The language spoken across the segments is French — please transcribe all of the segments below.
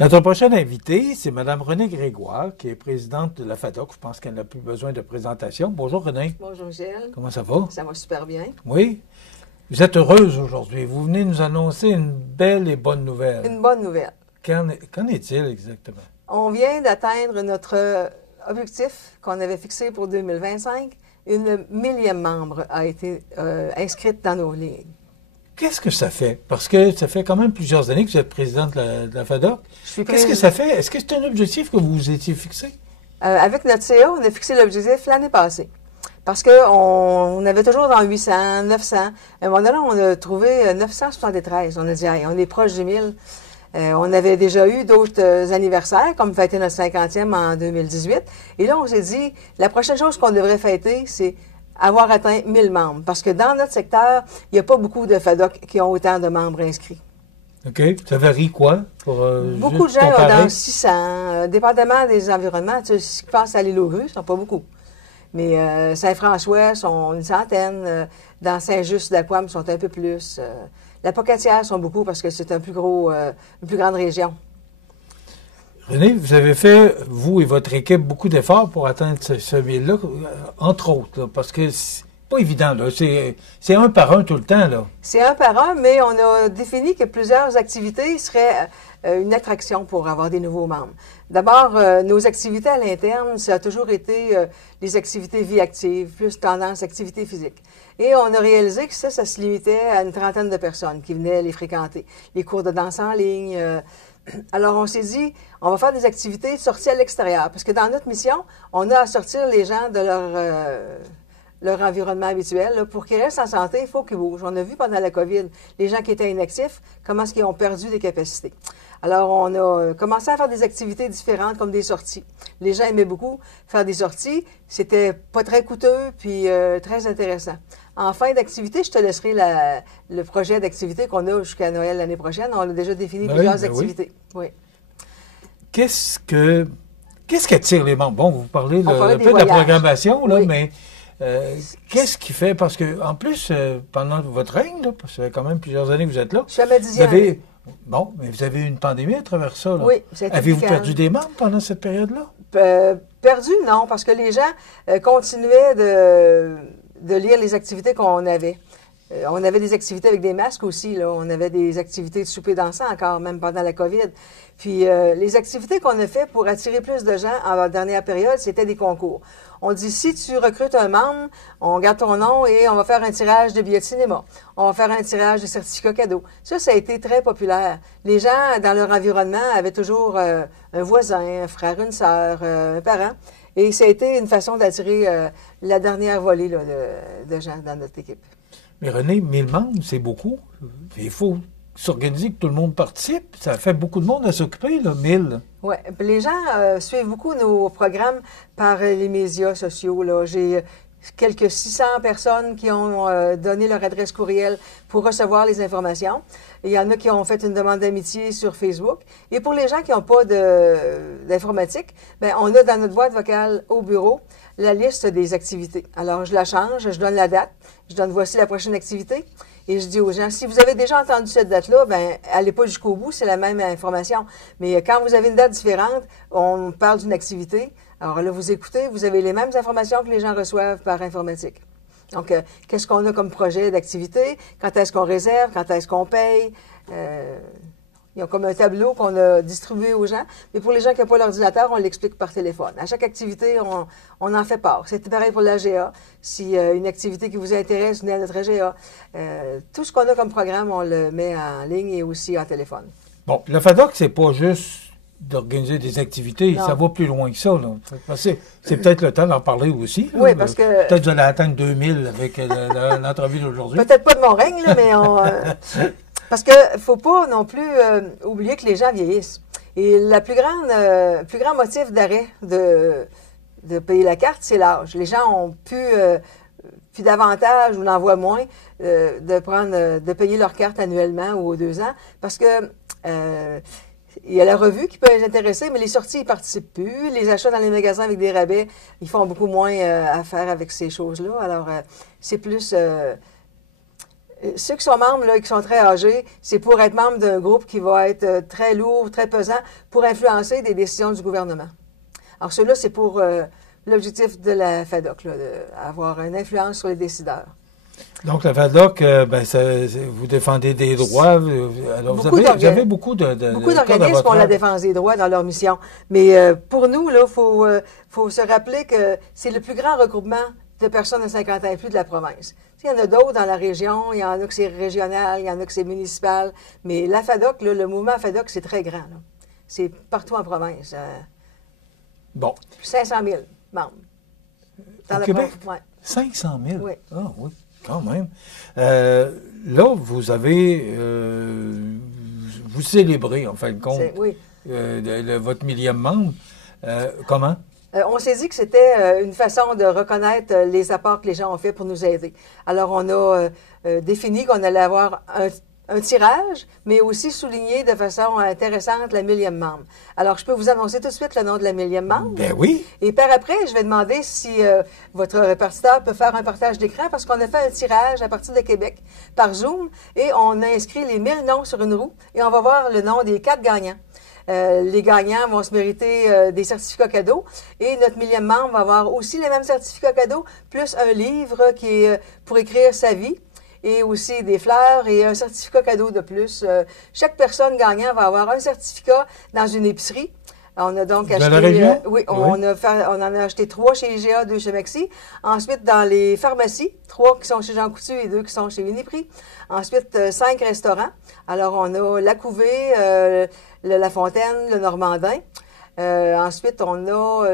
Notre prochaine invitée, c'est Mme Renée Grégoire, qui est présidente de la FADOC. Je pense qu'elle n'a plus besoin de présentation. Bonjour Renée. Bonjour Gilles. Comment ça va? Ça va super bien. Oui. Vous êtes heureuse aujourd'hui. Vous venez nous annoncer une belle et bonne nouvelle. Une bonne nouvelle. Qu'en est-il exactement? On vient d'atteindre notre objectif qu'on avait fixé pour 2025. Une millième membre a été inscrite dans nos lignes. Qu'est-ce que ça fait? Parce que ça fait quand même plusieurs années que vous êtes présidente de la FADOC. Qu'est-ce que ça fait? Est-ce que c'est un objectif que vous vous étiez fixé? Avec notre CA, on a fixé l'objectif l'année passée. Parce qu'on avait toujours dans 800, 900. À un moment donné, on a trouvé 973. On a dit, hey, on est proche du 1000. On avait déjà eu d'autres anniversaires, comme fêter notre 50e en 2018. Et là, on s'est dit, la prochaine chose qu'on devrait fêter, c'est avoir atteint 1000 membres. Parce que dans notre secteur, il n'y a pas beaucoup de FADOC qui ont autant de membres inscrits. OK. Ça varie quoi? Beaucoup de gens ont dans 600, dépendamment des environnements. Tu sais, si tu penses à l'île aux grues, ils ne sont pas beaucoup. Mais Saint-François sont une centaine. Dans Saint-Just-d'Aquam, ils sont un peu plus. La Pocatière sont beaucoup parce que c'est une plus grande région. Renée, vous avez fait, vous et votre équipe, beaucoup d'efforts pour atteindre ce 1000-là, entre autres, là, parce que c'est pas évident, là. C'est un par un tout le temps, là. C'est un par un, mais on a défini que plusieurs activités seraient une attraction pour avoir des nouveaux membres. D'abord, nos activités à l'interne, ça a toujours été les activités vie active, plus tendance activité physique. Et on a réalisé que ça se limitait à une trentaine de personnes qui venaient les fréquenter. Les cours de danse en ligne. Alors, on s'est dit, on va faire des activités sorties à l'extérieur. Parce que dans notre mission, on a à sortir les gens de leur environnement habituel. Là, pour qu'ils restent en santé, il faut qu'ils bougent. On a vu pendant la COVID, les gens qui étaient inactifs, comment est-ce qu'ils ont perdu des capacités. Alors, on a commencé à faire des activités différentes, comme des sorties. Les gens aimaient beaucoup faire des sorties. C'était pas très coûteux, puis très intéressant. En fin d'activité, je te laisserai le projet d'activité qu'on a jusqu'à Noël l'année prochaine. On a déjà défini plusieurs activités. Oui. Qu'est-ce qui attire les membres? Bon, vous parlez un peu de la programmation, là, oui. Mais qu'est-ce qui fait? Parce que en plus, pendant votre règne, là, parce que ça fait quand même plusieurs années que vous êtes là. Je suis à ma 10e année. Bon, mais vous avez eu une pandémie à travers ça, là. Oui. Avez-vous perdu des membres pendant cette période-là? Perdu, non, parce que les gens continuaient de lire les activités qu'on avait. On avait des activités avec des masques aussi, là. On avait des activités de souper dansant encore, même pendant la COVID. Puis les activités qu'on a faites pour attirer plus de gens en la dernière période, c'était des concours. On dit, si tu recrutes un membre, on garde ton nom et on va faire un tirage de billets de cinéma. On va faire un tirage de certificats cadeaux. Ça a été très populaire. Les gens, dans leur environnement, avaient toujours un voisin, un frère, une sœur, un parent. Et ça a été une façon d'attirer la dernière volée là, de gens dans notre équipe. Mais Renée, 1000 membres, c'est beaucoup. Il faut s'organiser, que tout le monde participe. Ça fait beaucoup de monde à s'occuper, là, 1000. Oui. Les gens suivent beaucoup nos programmes par les médias sociaux, là. J'ai quelques 600 personnes qui ont donné leur adresse courriel pour recevoir les informations. Il y en a qui ont fait une demande d'amitié sur Facebook. Et pour les gens qui n'ont pas d'informatique, ben on a dans notre boîte vocale au bureau la liste des activités. Alors, je la change, je donne la date, je donne voici la prochaine activité. Et je dis aux gens, si vous avez déjà entendu cette date-là, ben allez pas jusqu'au bout, c'est la même information. Mais quand vous avez une date différente, on parle d'une activité. Alors là, vous écoutez, vous avez les mêmes informations que les gens reçoivent par informatique. Donc, qu'est-ce qu'on a comme projet d'activité? Quand est-ce qu'on réserve? Quand est-ce qu'on paye? Il y a comme un tableau qu'on a distribué aux gens. Mais pour les gens qui n'ont pas l'ordinateur, on l'explique par téléphone. À chaque activité, on en fait part. C'est pareil pour l'AGA. Si une activité qui vous intéresse, venez à notre AGA. Tout ce qu'on a comme programme, on le met en ligne et aussi en téléphone. Bon, le FADOC, c'est pas juste d'organiser des activités, non. Ça va plus loin que ça. C'est peut-être le temps d'en parler aussi. Là. Oui, parce que... Peut-être que vous allez atteindre 2000 avec l'entrevue d'aujourd'hui. Peut-être pas de mon règne, là, mais parce qu'il ne faut pas non plus oublier que les gens vieillissent. Et le plus grand motif d'arrêt de payer la carte, c'est l'âge. Les gens ont plus d'avantages ou n'en voient moins de payer leur carte annuellement ou aux 2 ans parce que... il y a la revue qui peut les intéresser, mais les sorties, ils ne participent plus. Les achats dans les magasins avec des rabais, ils font beaucoup moins affaire avec ces choses-là. Alors, c'est plus ceux qui sont membres, là, qui sont très âgés, c'est pour être membre d'un groupe qui va être très lourd, très pesant, pour influencer des décisions du gouvernement. Alors, ceux-là, c'est pour l'objectif de la FADOC, avoir une influence sur les décideurs. Donc, la FADOC, vous défendez des droits. Alors, vous avez beaucoup d'organismes ont la défense des droits dans leur mission. Mais pour nous, il faut se rappeler que c'est le plus grand regroupement de personnes de 50 ans et plus de la province. Il y en a d'autres dans la région, il y en a que c'est régional, il y en a que c'est municipal. Mais la FADOC, le mouvement FADOC, c'est très grand. C'est partout en province. Bon. 500 000 membres. Au Québec? Ouais. 500 000? Oui. Ah oui, quand même. Là, vous avez... vous célébrez, en fin de compte, votre millième membre. Comment? On s'est dit que c'était une façon de reconnaître les apports que les gens ont fait pour nous aider. Alors, on a défini qu'on allait avoir un tirage, mais aussi souligner de façon intéressante la millième membre. Alors, je peux vous annoncer tout de suite le nom de la millième membre. Ben oui. Et par après, je vais demander si votre répartiteur peut faire un partage d'écran, parce qu'on a fait un tirage à partir de Québec par Zoom, et on a inscrit les 1000 noms sur une roue, et on va voir le nom des 4 gagnants. Les gagnants vont se mériter des certificats cadeaux, et notre millième membre va avoir aussi les mêmes certificats cadeaux, plus un livre qui est pour écrire sa vie, et aussi des fleurs et un certificat cadeau de plus. Chaque personne gagnant va avoir un certificat dans une épicerie. On a donc acheté... la région? Oui, on en a acheté 3 chez IGA, 2 chez Maxi. Ensuite, dans les pharmacies, 3 qui sont chez Jean Coutu et 2 qui sont chez Uniprix. Ensuite, 5 restaurants. Alors, on a La Couvée, La Fontaine, le Normandin. Ensuite, on a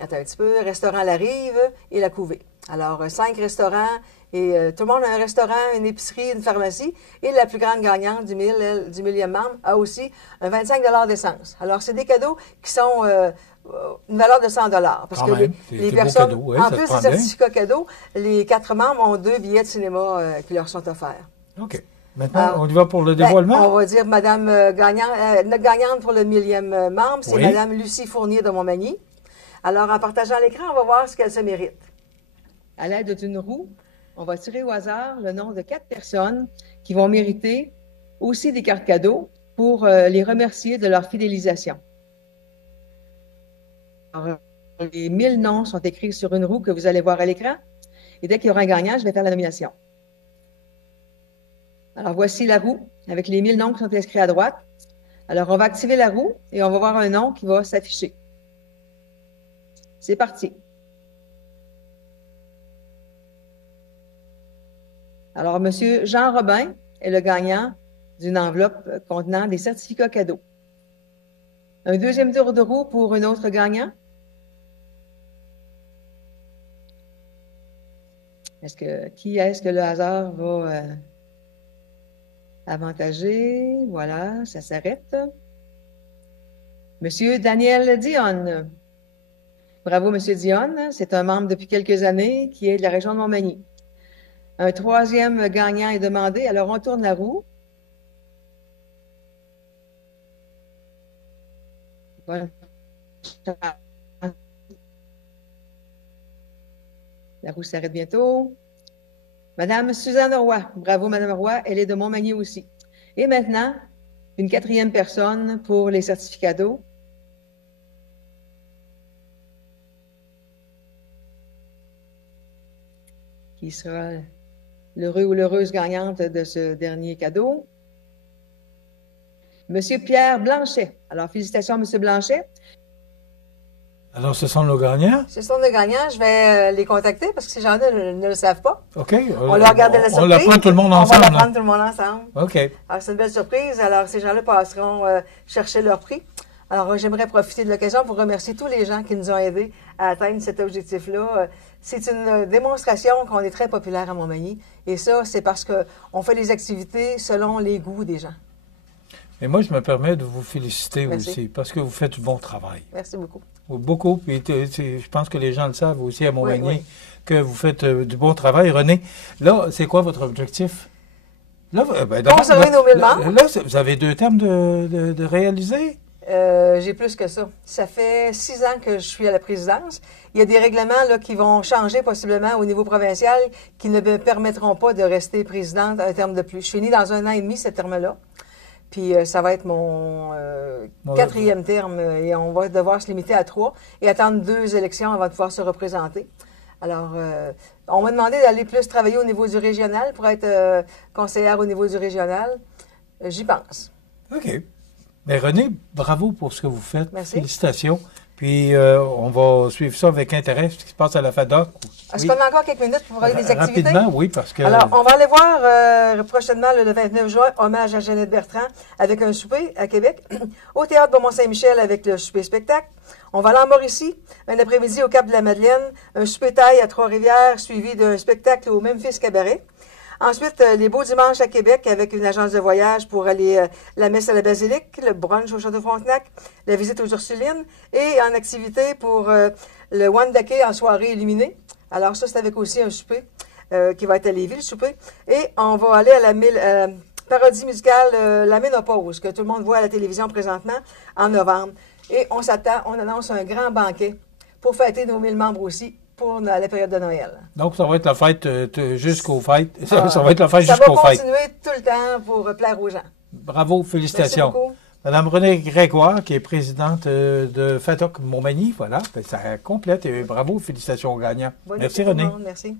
attends un petit peu, Restaurant La Rive et La Couvée. Alors, 5 restaurants et tout le monde a un restaurant, une épicerie, une pharmacie. Et la plus grande gagnante du millième membre a aussi un 25 $ d'essence. Alors, c'est des cadeaux qui sont une valeur de 100 $. Parce que les personnes, cadeaux, en plus des certificats cadeaux, les 4 membres ont 2 billets de cinéma qui leur sont offerts. OK. Maintenant, on y va pour le dévoilement? On va dire Madame notre gagnante pour le millième membre, c'est Madame Lucie Fournier de Montmagny. Alors, en partageant l'écran, on va voir ce qu'elle se mérite. À l'aide d'une roue, on va tirer au hasard le nom de 4 personnes qui vont mériter aussi des cartes cadeaux pour les remercier de leur fidélisation. Alors, les 1000 noms sont écrits sur une roue que vous allez voir à l'écran. Et dès qu'il y aura un gagnant, je vais faire la nomination. Alors, voici la roue avec les 1000 noms qui sont inscrits à droite. Alors, on va activer la roue et on va voir un nom qui va s'afficher. C'est parti. Alors, M. Jean Robin est le gagnant d'une enveloppe contenant des certificats cadeaux. Un deuxième tour de roue pour un autre gagnant. Qui est-ce que le hasard va avantager? Voilà, ça s'arrête. Monsieur Daniel Dionne. Bravo, Monsieur Dionne. C'est un membre depuis quelques années qui est de la région de Montmagny. Un troisième gagnant est demandé. Alors, on tourne la roue. Voilà. La roue s'arrête bientôt. Madame Suzanne Roy. Bravo, Madame Roy. Elle est de Montmagny aussi. Et maintenant, une 4e personne pour les certificats d'eau. Qui sera l'heureux ou l'heureuse gagnante de ce dernier cadeau. Monsieur Pierre Blanchet. Alors, félicitations, Monsieur Blanchet. Alors, ce sont nos gagnants? Ce sont nos gagnants. Je vais les contacter parce que ces gens-là ne le savent pas. OK. On leur regardait la surprise. On l'apprend tout le monde ensemble. On va l'apprendre tout le monde ensemble. OK. Alors, c'est une belle surprise. Alors, ces gens-là passeront chercher leur prix. Alors, j'aimerais profiter de l'occasion pour remercier tous les gens qui nous ont aidés à atteindre cet objectif-là. C'est une démonstration qu'on est très populaire à Montmagny. Et ça, c'est parce qu'on fait les activités selon les goûts des gens. Et moi, je me permets de vous féliciter Merci. aussi, parce que vous faites du bon travail. Merci beaucoup. Beaucoup. Puis, je pense que les gens le savent aussi à Montmagny, oui. que vous faites du bon travail. René, là, c'est quoi votre objectif? Là, Conserver nos 1000 membres. Là, vous avez 2 termes de réaliser? J'ai plus que ça. Ça fait 6 ans que je suis à la présidence. Il y a des règlements là, qui vont changer possiblement au niveau provincial qui ne me permettront pas de rester présidente un terme de plus. Je finis dans 1 an et demi, ce terme-là. Puis ça va être mon 4e terme et on va devoir se limiter à 3 et attendre 2 élections avant de pouvoir se représenter. Alors, on m'a demandé d'aller plus travailler au niveau du régional pour être conseillère au niveau du régional. J'y pense. OK. Mais Renée, bravo pour ce que vous faites. Merci. Félicitations. Puis, on va suivre ça avec intérêt, ce qui se passe à la FADOC. Est-ce qu'on a encore quelques minutes pour parler des activités? Rapidement, oui, parce que... Alors, on va aller voir prochainement, le 29 juin, hommage à Jeannette Bertrand avec un souper à Québec, au Théâtre Beaumont-Saint-Michel avec le souper-spectacle. On va aller en Mauricie, un après-midi au Cap-de-la-Madeleine, un souper-taille à Trois-Rivières, suivi d'un spectacle au Memphis Cabaret. Ensuite, les Beaux Dimanches à Québec avec une agence de voyage pour aller la messe à la basilique, le brunch au Château-Frontenac, la visite aux Ursulines et en activité pour le Wendake en soirée illuminée. Alors ça, c'est avec aussi un souper qui va être à Lévis, le souper. Et on va aller à la parodie musicale La Ménopause, que tout le monde voit à la télévision présentement, en novembre. Et on s'attend, on annonce un grand banquet pour fêter nos 1000 membres aussi, pour la période de Noël. Donc, ça va être la fête jusqu'aux fêtes. Ça va être la fête jusqu'aux fêtes. Ça va continuer tout le temps pour plaire aux gens. Bravo, félicitations. Merci beaucoup. Madame Renée Grégoire, qui est présidente de FADOC Montmagny, voilà, ça complète et bravo, félicitations aux gagnants. Bonne Merci nuit tout le Renée. monde. Merci.